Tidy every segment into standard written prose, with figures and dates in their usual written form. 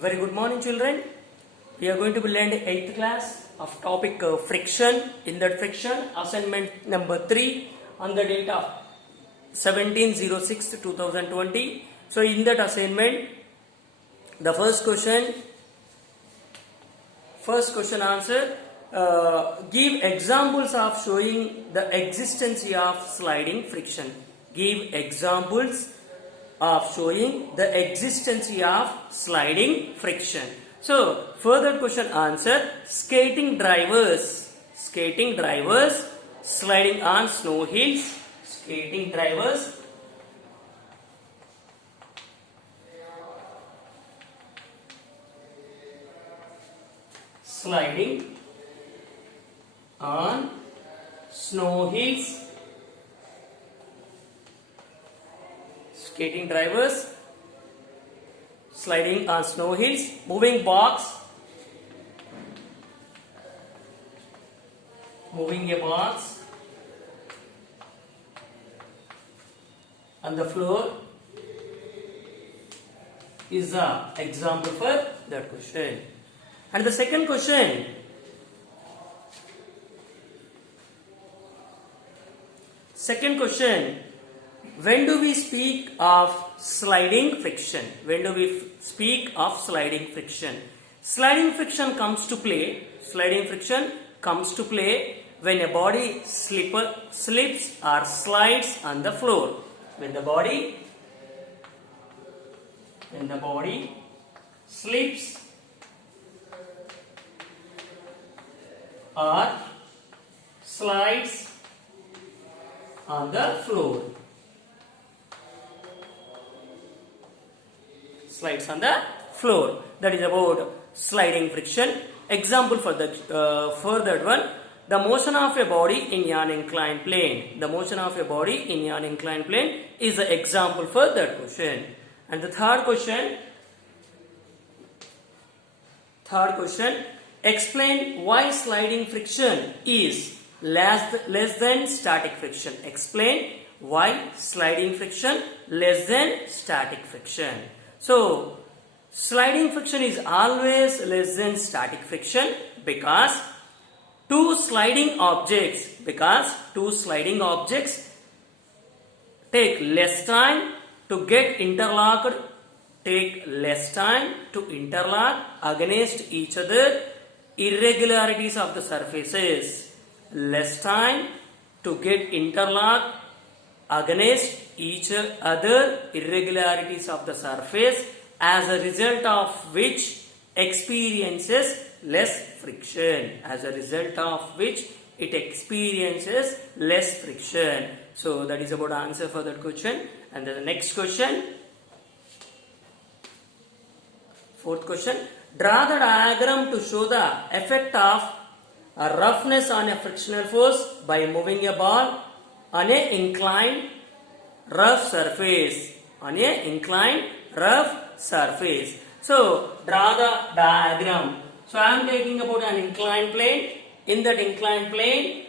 Very good morning, children. We are going to learn the 8th class of topic friction. In that friction, assignment number 3 on the date of 17/06/2020. So, in that assignment, the first question answer. Give examples of showing the existence of sliding friction. Give examples of showing the existence of sliding friction. So, further question answer, skating drivers sliding on snow hills, skating drivers sliding on snow hills, skating drivers sliding on snow hills, moving a box on the floor is the example for that question. And the second question, when do we speak of sliding friction? Sliding friction comes to play when a body slips or slides on the floor. When the body slips or slides on the floor. That is about sliding friction. Example for the that one, the motion of a body in an inclined plane. Is the example for that question. And the third question, explain why sliding friction is less than static friction. Explain why sliding friction less than static friction. So, sliding friction is always less than static friction because two sliding objects take less time to get interlocked, against each other. Irregularities of the surfaces, less time to get interlocked against each other, irregularities of the surface, as a result of which experiences less friction. So that is about answer for that question. And then the next question, fourth question, draw the diagram to show the effect of a roughness on a frictional force by moving a ball on an inclined rough surface. So, draw the diagram. So, I am taking about an inclined plane. In that inclined plane,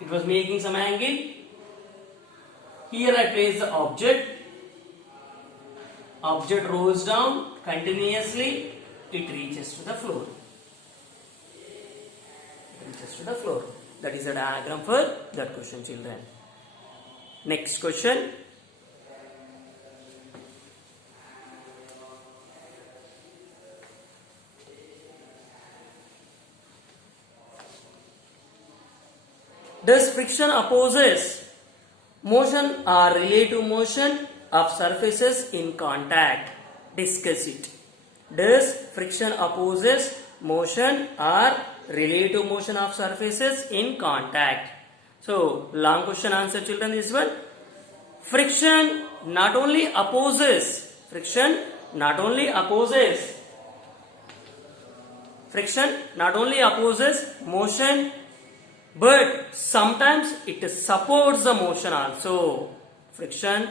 it was making some angle. Here I place the object. Object rolls down continuously. It reaches to the floor. That is the diagram for that question, children. Next question. Does friction opposes motion or relative motion of surfaces in contact? Discuss it. Does friction opposes motion or relative motion of surfaces in contact? So, long question answer, children, this one. Friction not only opposes motion, but sometimes it supports the motion also. Friction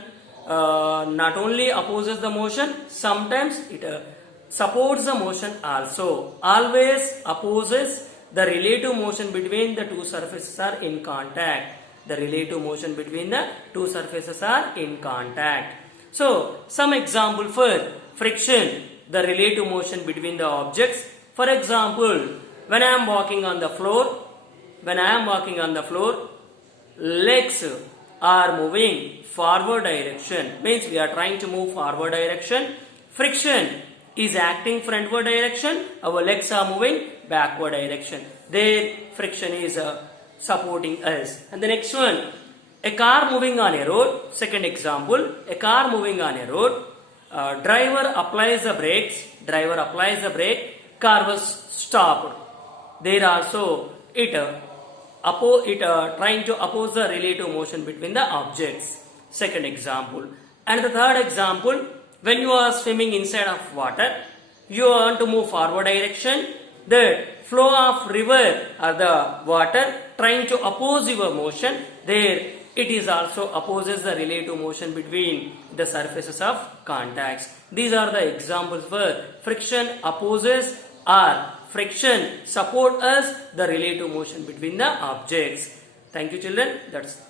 not only opposes the motion, sometimes it supports the motion also. Always opposes the relative motion between the two surfaces are in contact. So, some example for friction, the relative motion between the objects. For example, when I am walking on the floor, legs are moving forward direction, means we are trying to move forward direction. Friction is acting frontward direction, our legs are moving backward direction. There friction is supporting us. And the next one, a car moving on a road. Second example, a car moving on a road. Driver applies the brakes. Car was stopped. There also it trying to oppose the relative motion between the objects. Second example. And the third example, when you are swimming inside of water, you want to move forward direction. The flow of river or the water trying to oppose your motion. There it is also opposes the relative motion between the surfaces of contacts. These are the examples where friction opposes or friction support us the relative motion between the objects. Thank you children. That's